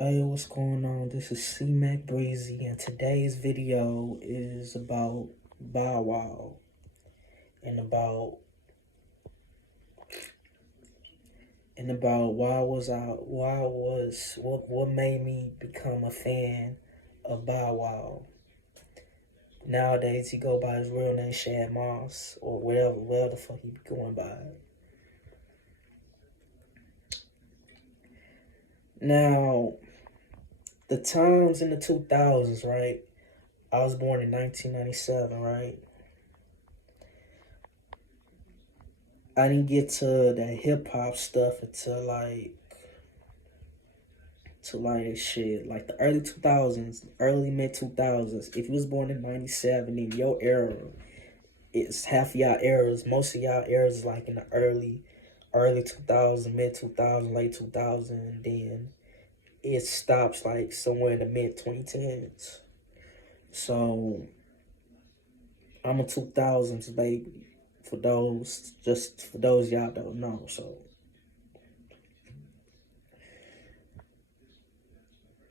Hey, what's going on? This is C Mac Breezy, and today's video is about Bow Wow and about what made me become a fan of Bow Wow. Nowadays, he go by his real name, Shad Moss, or whatever the fuck he be going by. Now, the times in the 2000s, right? I was born in 1997, right? I didn't get to that hip hop stuff until shit, like the early 2000s, early mid 2000s. If you was born in 97, in your era, it's half of y'all eras. Most of y'all eras is like in the early 2000s, mid 2000s, late 2000s, and then it stops like somewhere in the mid 2010s. So I'm a 2000s baby. For those y'all don't know. So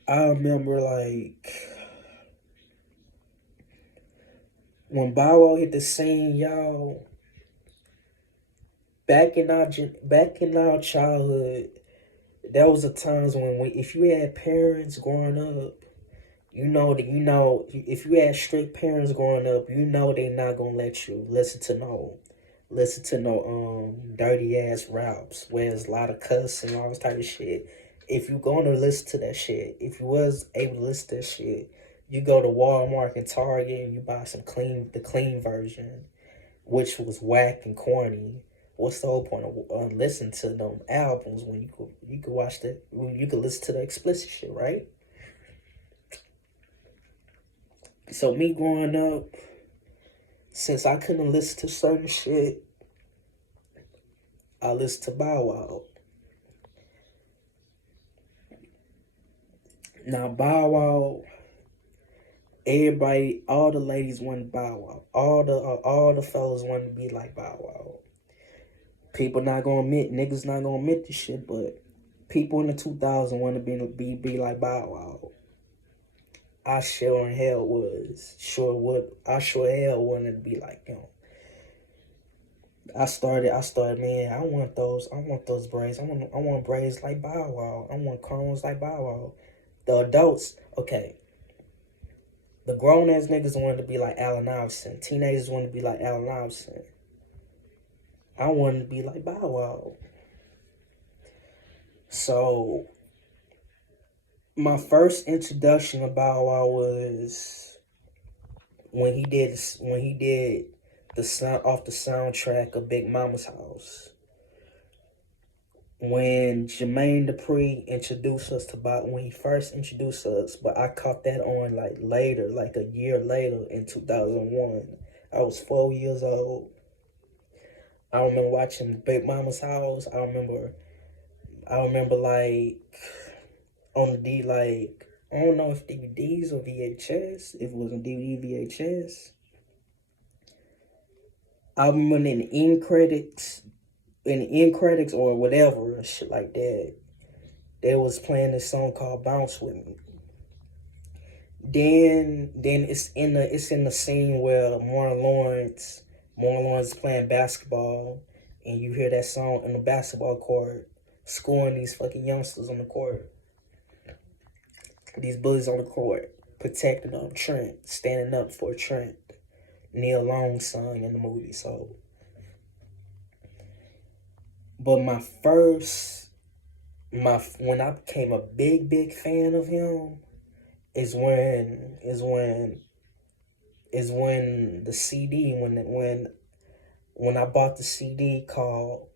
I remember when Bow Wow hit the scene, y'all. Back in our childhood, there was a times when if you had parents growing up, if you had strict parents growing up, they not gonna let you listen to no dirty ass raps where there's a lot of cussing and all this type of shit. If you gonna listen to that shit, if you was able to listen to that shit, you go to Walmart and Target and you buy the clean version, which was whack and corny. What's the whole point of listening to them albums when you could watch you could listen to the explicit shit, right? So me growing up, since I couldn't listen to certain shit, I listened to Bow Wow. Now Bow Wow, all the ladies wanted Bow Wow. All the fellas wanted to be like Bow Wow. People not gonna admit, niggas not gonna admit this shit, but people in the 2000s want to be like Bow Wow. I sure in hell was sure would I sure hell wanted to be like him. I started, man, I want those braids. I want braids like Bow Wow. I want combs like Bow Wow. The adults, okay. The grown ass niggas wanted to be like Allen Iverson. Teenagers wanted to be like Allen Iverson. I wanted to be like Bow Wow. So my first introduction to Bow Wow was when he did the sound off the soundtrack of Big Mama's House. When Jermaine Dupri introduced us to Bob, when he first introduced us, but I caught that on like later, like a year later in 2001. I was 4 years old. I remember watching Big Mama's House. I remember like on the D, like I don't know if DVDs or VHS. If it was on DVD VHS, I remember in the end credits or whatever and shit like that, they was playing this song called "Bounce with Me." Then it's in the scene where Martin Lawrence is playing basketball, and you hear that song in the basketball court, scoring these fucking youngsters on the court, these bullies on the court, protecting Trent, standing up for Trent. Neil Long sung in the movie. So, but my when I became a big fan of him is when the CD when I bought the CD called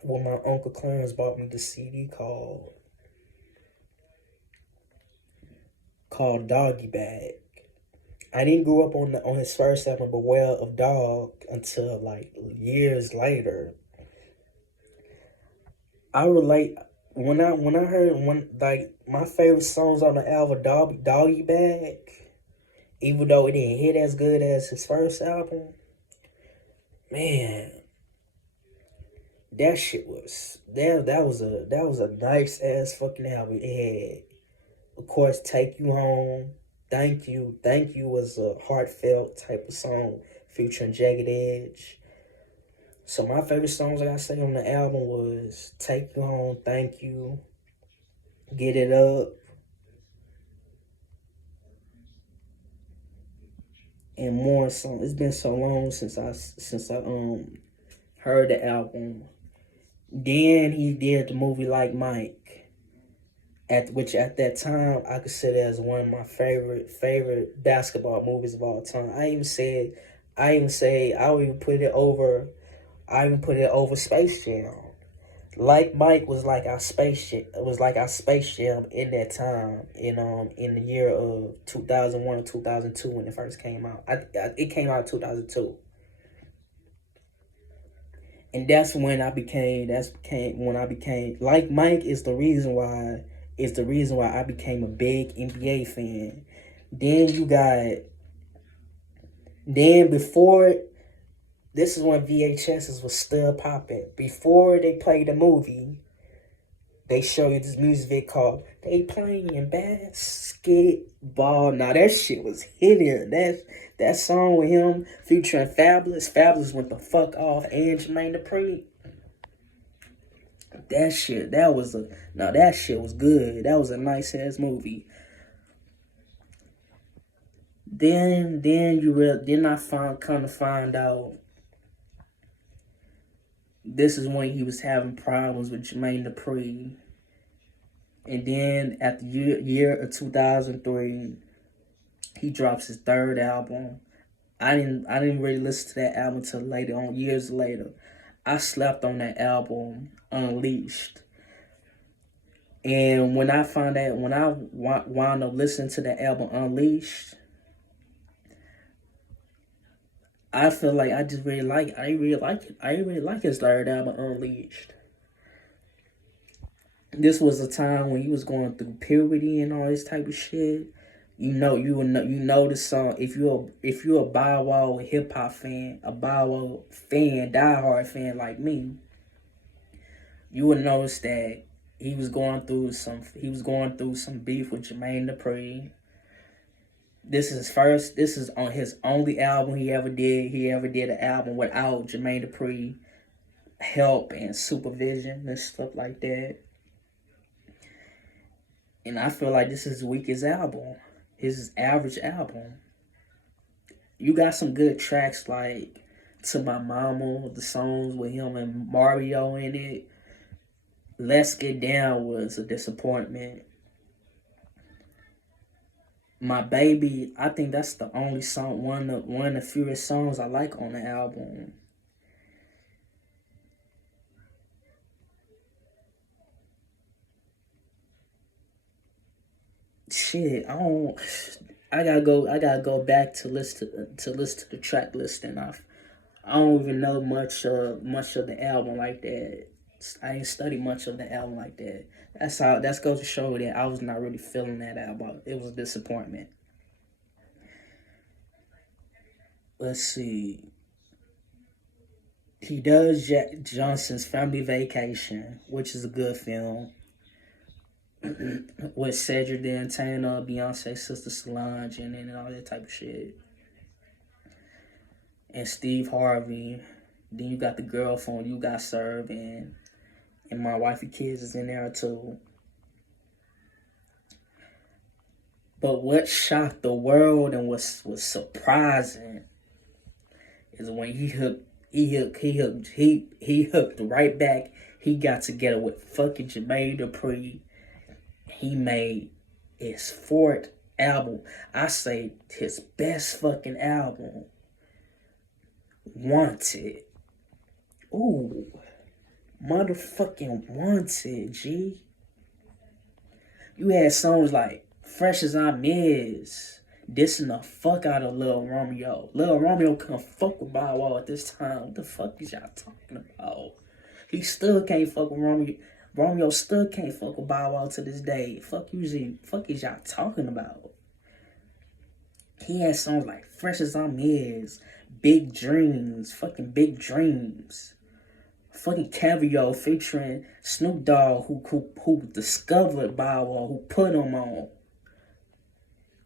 when my uncle Clarence bought me the CD called Doggy Bag. I didn't grow up on his first album, Beware of Dog, until like years later. I relate when I heard one like my favorite songs on the album Doggy Bag, even though it didn't hit as good as his first album. Man, that shit was that was a nice ass fucking album. It had Of course, Take You Home, Thank You. Thank You was a heartfelt type of song featuring Jagged Edge. So my favorite songs, like I say, on the album was Take You Home, Thank You, Get It Up, and more songs. It's been so long since I heard the album. Then he did the movie Like Mike, which at that time I consider as one of my favorite basketball movies of all time. I would even put it over. I even put it over Space Jam. Like Mike was like our Space Jam. It was like our Space Jam in that time. In the year of 2001 or 2002 when it first came out. It came out in 2002. And that's when I became. That's became when I became like Mike is the reason why. Is the reason why I became a big NBA fan. Then you got. Then before. This is when VHSs was still popping. Before they played the movie, they show you this music video called "They Playing Basketball." Now that shit was hitting. That song with him featuring Fabulous. Fabulous went the fuck off, and Jermaine Dupri. That shit was good. That was a nice ass movie. Then I come to find out this is when he was having problems with Jermaine Dupri. And then at the year of 2003, he drops his third album. I didn't really listen to that album until later on, years later. I slept on that album, Unleashed. And when I wound up listening to the album Unleashed, I feel like I just really like it. I really like his third album, Unleashed. This was a time when he was going through puberty and all this type of shit. You know the song. If you're a Bow Wow hip hop fan, a Bow Wow fan, diehard fan like me, you would notice that he was going through some beef with Jermaine Dupri. This is on his only album he ever did. He ever did an album without Jermaine Dupri help and supervision and stuff like that. And I feel like this is his weakest album. His average album. You got some good tracks like To My Mama, the songs with him and Mario in it. Let's Get Down was a disappointment. My Baby, I think that's the only song, one of the fewest songs I like on the album. Shit, I gotta go back to listen to the track list, and I don't even know much of the album like that. I ain't studied much of the album like that. That's goes to show that I was not really feeling that album. It was a disappointment. Let's see. He does Jack Johnson's Family Vacation, which is a good film. With Cedric the Entertainer, Beyonce's sister Solange, and all that type of shit. And Steve Harvey. Then you got The Girl You Got Served, and My Wifey Kids is in there too. But what shocked the world and was surprising is when he hooked right back. He got together with fucking Jermaine Dupri. He made his fourth album. I say his best fucking album. Wanted. Ooh. Motherfucking Wanted, G. You had songs like Fresh as I'm Is, dissing the fuck out of Lil Romeo. Lil Romeo couldn't fuck with Bow Wow at this time. What the fuck is y'all talking about? He still can't fuck with Romeo. Romeo still can't fuck with Bow Wow to this day. Fuck is y'all talking about? He had songs like Fresh as I'm Is, Big Dreams, fucking Big Dreams. Fucking Caviar featuring Snoop Dogg, who discovered Bow Wow, who put him on.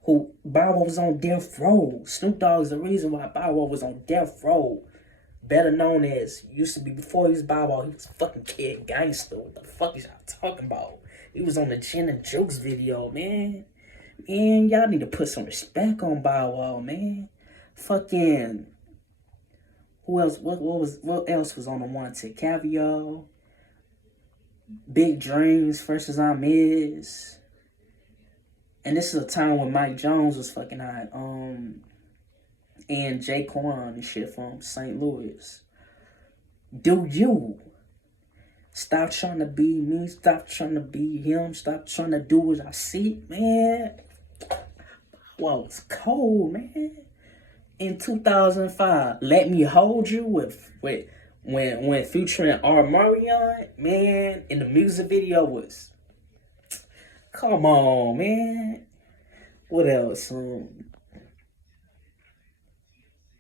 who Bow Wow was on death row. Snoop Dogg is the reason why Bow Wow was on death row. Better known as, used to be before he was Bow Wow, he was fucking Kid Gangster. What the fuck is y'all talking about? He was on the Gin and Jokes video, man. Man, y'all need to put some respect on Bow Wow, man. Fucking, who else? What else was on the Wanted? Caviar, Big Dreams versus Amiz. And this is a time when Mike Jones was fucking hot. And Jaquan and shit from St. Louis. Do you stop trying to be me? Stop trying to be him. Stop trying to do what I see, man. Wow, it's cold, man. In 2005, Let Me Hold You with when Future and Omarion, man, and the music video was, come on, man. What else?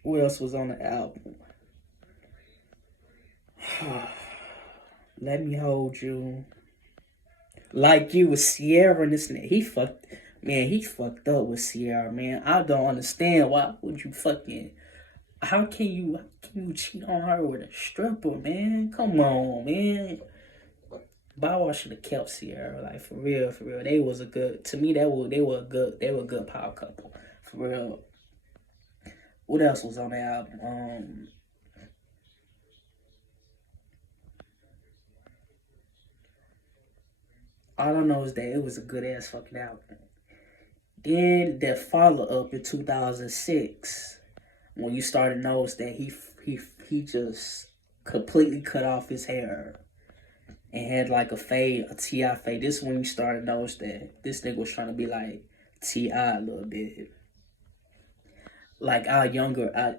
What else was on the album? Let Me Hold You. Like You with Ciara and this nigga. He fucked up with Ciara, man. I don't understand why would you fucking, how can you cheat on her with a stripper, man? Come on, man. Bow Wow should have kept Ciara, like for real. They was a good, to me they were a good power couple. For real. What else was on the album? All I know is that it was a good ass fucking album. Then that follow up in 2006, when you started to notice that he just completely cut off his hair and had like a fade, a T.I. fade. This is when you started to notice that this nigga was trying to be like T.I. a little bit. Like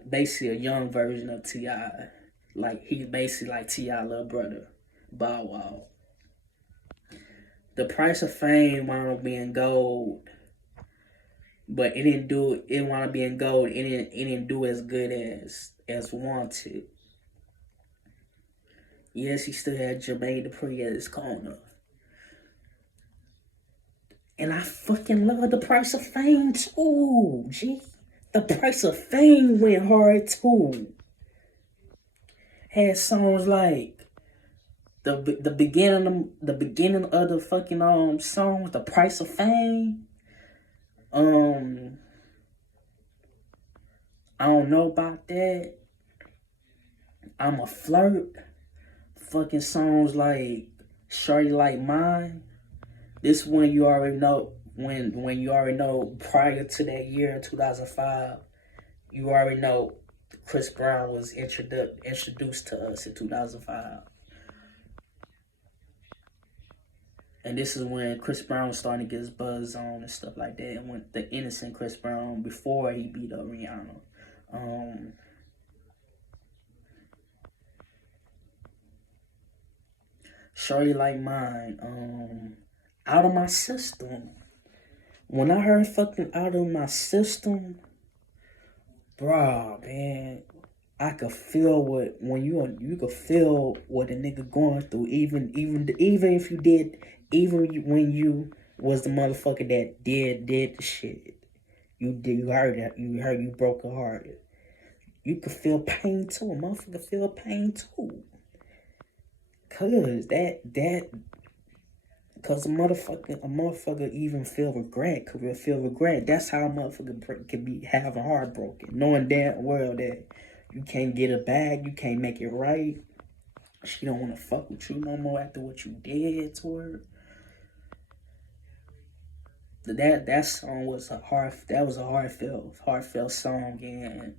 basically a young version of T.I. Like he's basically like T.I. little brother, Bow Wow. The Price of Fame wound up being gold, but it didn't do. It wound up being gold. It didn't do as good as Wanted. Yes, he still had Jermaine Dupri at his corner, and I fucking love The Price of Fame too. G, The Price of Fame went hard too. Had songs like the beginning of the fucking song, The Price of Fame. I don't know about that. I'm a Flirt. Fucking songs like Shorty Like Mine. This one you already know, when you already know, prior to that year in 2005, you already know Chris Brown was introduced to us in 2005. And this is when Chris Brown was starting to get his buzz on and stuff like that. And when the innocent Chris Brown, before he beat up Rihanna. Shorty Like Mine. Out of My System. When I heard fucking Out of My System, bro, man, I could feel what, when you could feel what a nigga going through, even if you did, even when you was the motherfucker that did the shit. You heard that, you broke a heart. You could feel pain too. A motherfucker feel pain too. Cause cause a motherfucker even feel regret. Could feel regret. That's how a motherfucker can be having heartbroken, knowing damn well that you can't get it back, you can't make it right. She don't want to fuck with you no more after what you did to her. That song was a heartfelt song, and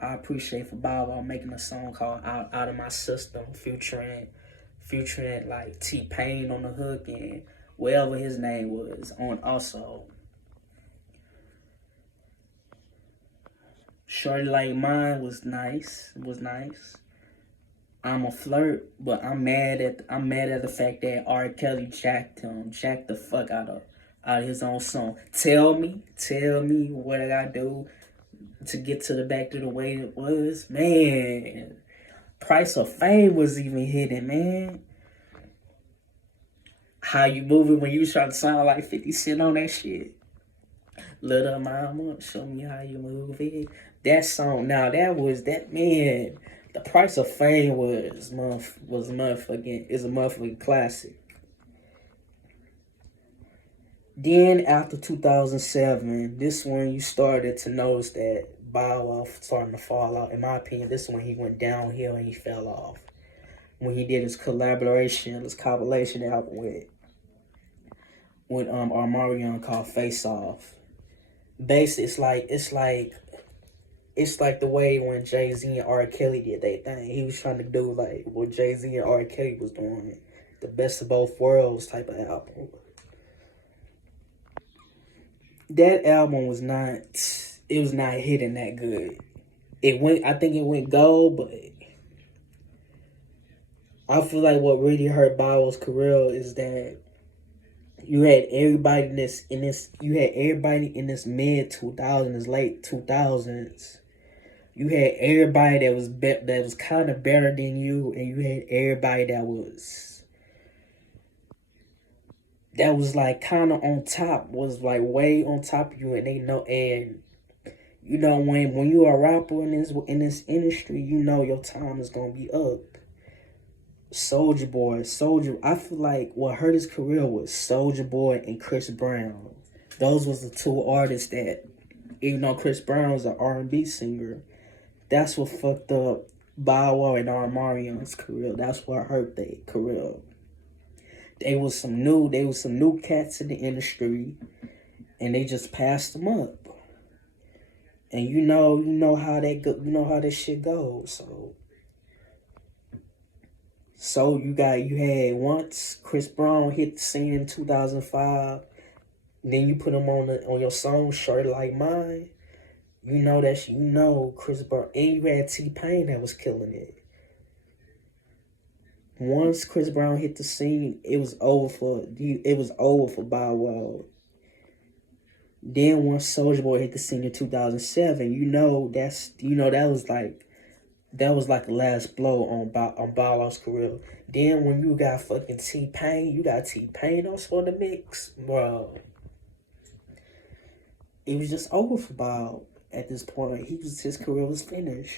I appreciate for Bob Wow making a song called Out of My System, featuring like T-Pain on the hook and whatever his name was on also. Shorty Like Mine was nice. I'm a Flirt, but I'm mad at the fact that R. Kelly jacked the fuck out of his own song. Tell me what I gotta do to get to the back to the way it was. Man, Price of Fame was even hitting, man. How You Moving when you trying to sound like 50 Cent on that shit. Little mama, show me how you move it. That song, now that was that man. The Price of Fame was motherfucking is a motherfucking classic. Then after 2007, this one you started to notice that Bow Wow starting to fall out. In my opinion, this one he went downhill and he fell off when he did his compilation album with Armarion called Face Off. Basically, it's like the way when Jay-Z and R. Kelly did their thing. He was trying to do like what Jay-Z and R. Kelly was doing, the best of both worlds type of album. That album was not hitting that good. I think it went gold, but I feel like what really hurt Bow Wow's career is that you had everybody in this mid 2000s, late 2000s. You had everybody that was kind of better than you, and you had everybody that was like kind of on top, was like way on top of you, and they know. And you know, when you are a rapper in this industry, you know your time is gonna be up. Soulja Boy, I feel like what hurt his career was Soulja Boy and Chris Brown. Those was the two artists that, even though Chris Brown was an R&B singer, that's what fucked up Bow Wow and Marion's career. That's what hurt their career. They was some new cats in the industry, and they just passed them up. And you know how this shit goes. So you had once Chris Brown hit the scene in 2005, then you put him on your song Shorty Like Mine. You know Chris Brown, and you had T-Pain that was killing it. Once Chris Brown hit the scene, it was over for Bow Wow. Then once Soulja Boy hit the scene in 2007, that was like the last blow on Bow Wow's career. Then when you got fucking T-Pain also in the mix, bro. It was just over for Bow at this point. His career was finished.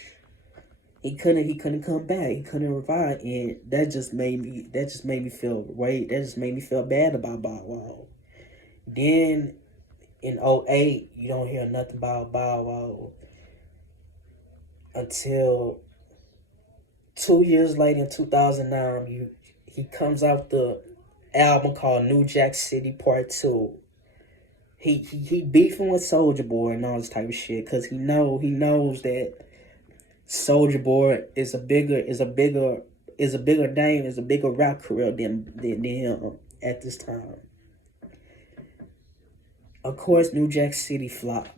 He couldn't come back. He couldn't revive, and that just made me feel bad about Bow Wow. Then in 2008, you don't hear nothing about Bow Wow until 2 years later in 2009, he comes out the album called New Jack City Part 2. He beefing with Soulja Boy and all this type of shit because he knows that Soulja Boy is a bigger rap career than him at this time. Of course, New Jack City flopped.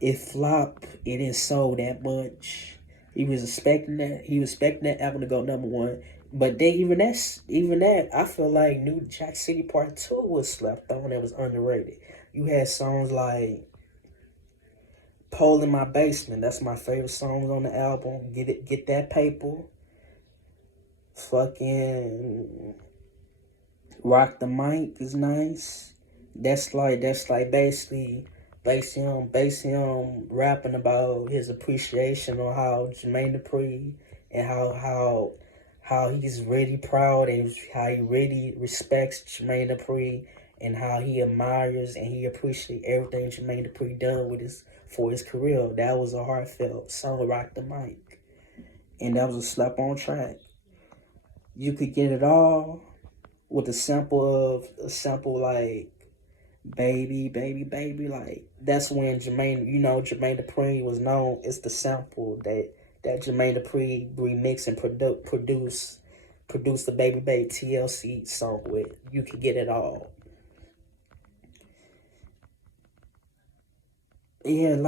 It flopped. It didn't sell that much. He was expecting that album to go #1. But then even that, I feel like New Jack City Part 2 was slept on. That was underrated. You had songs like Pole in My Basement. That's my favorite songs on the album. Get That Paper. Fucking Rock the Mic is nice. That's like basically basing him rapping about his appreciation on how Jermaine Dupri and how he's really proud and how he really respects Jermaine Dupri and how he admires and he appreciates everything Jermaine Dupri done for his career. That was a heartfelt song, Rock the Mic. And that was a slap on track. You could get it all with a sample like baby, baby, baby. Like that's when Jermaine Dupri was known as the sample that Jermaine Dupri remixed and produced the Baby Baby TLC song with. You Could Get It All. He had a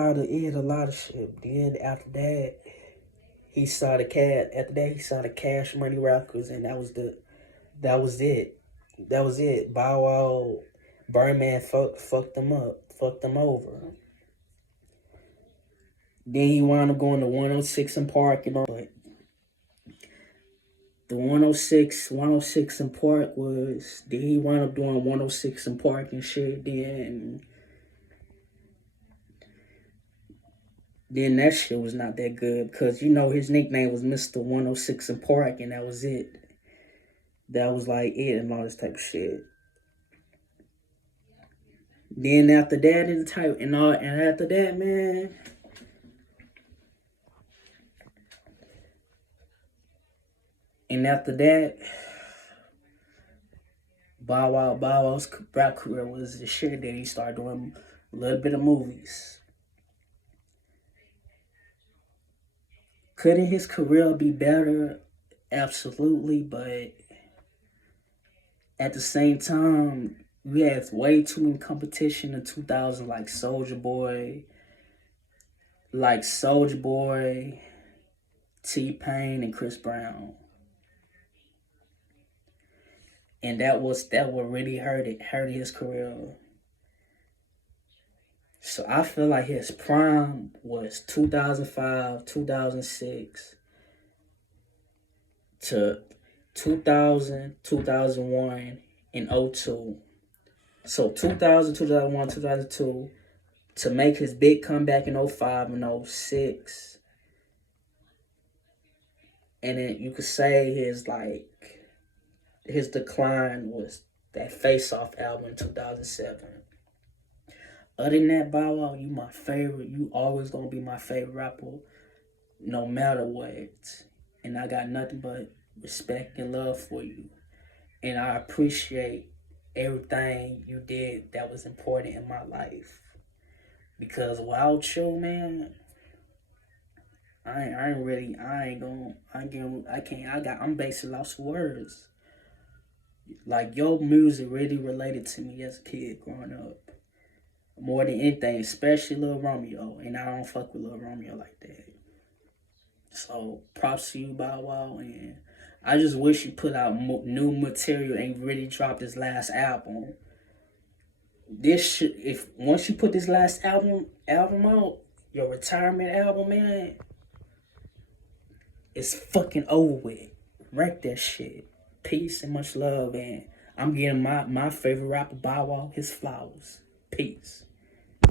lot of shit. Then after that, he signed Cash Money Records, and that was it. That was it. Bow Wow, Birdman fucked them up, fucked them over. Then he wound up going to 106 and Park, but The 106 in Park was, then he wound up doing 106 in Park and shit. Then that shit was not that good because, you know, his nickname was Mr. 106 in Park, and that was it. That was like it and all this type of shit. Then after that, and after that, man. And after that, Bow Wow's rap career was the shit. Then he started doing a little bit of movies. Couldn't his career be better? Absolutely, but at the same time, we had way too many competition in 2000, like Soulja Boy, T-Pain, and Chris Brown. And that would really hurt his career. So I feel like his prime was 2005, 2006 to 2000, 2001, and 02. So 2000, 2001, 2002 to make his big comeback in 05 and 06. And then you could say his decline was that Face Off album in 2007. Other than that, Bow Wow, you my favorite. You always gonna be my favorite rapper, no matter what. And I got nothing but respect and love for you. And I appreciate everything you did that was important in my life. Because without you, man, I'm basically lost for words. Like, your music really related to me as a kid growing up. More than anything, especially Lil Romeo. And I don't fuck with Lil Romeo like that. So, props to you, Bow Wow. And I just wish you put out new material and really dropped this last album. Once you put this last album out, your retirement album, man, it's fucking over with. Wreck that shit. Peace and much love. And I'm getting my favorite rapper, Bow Wow, his flowers. Peace.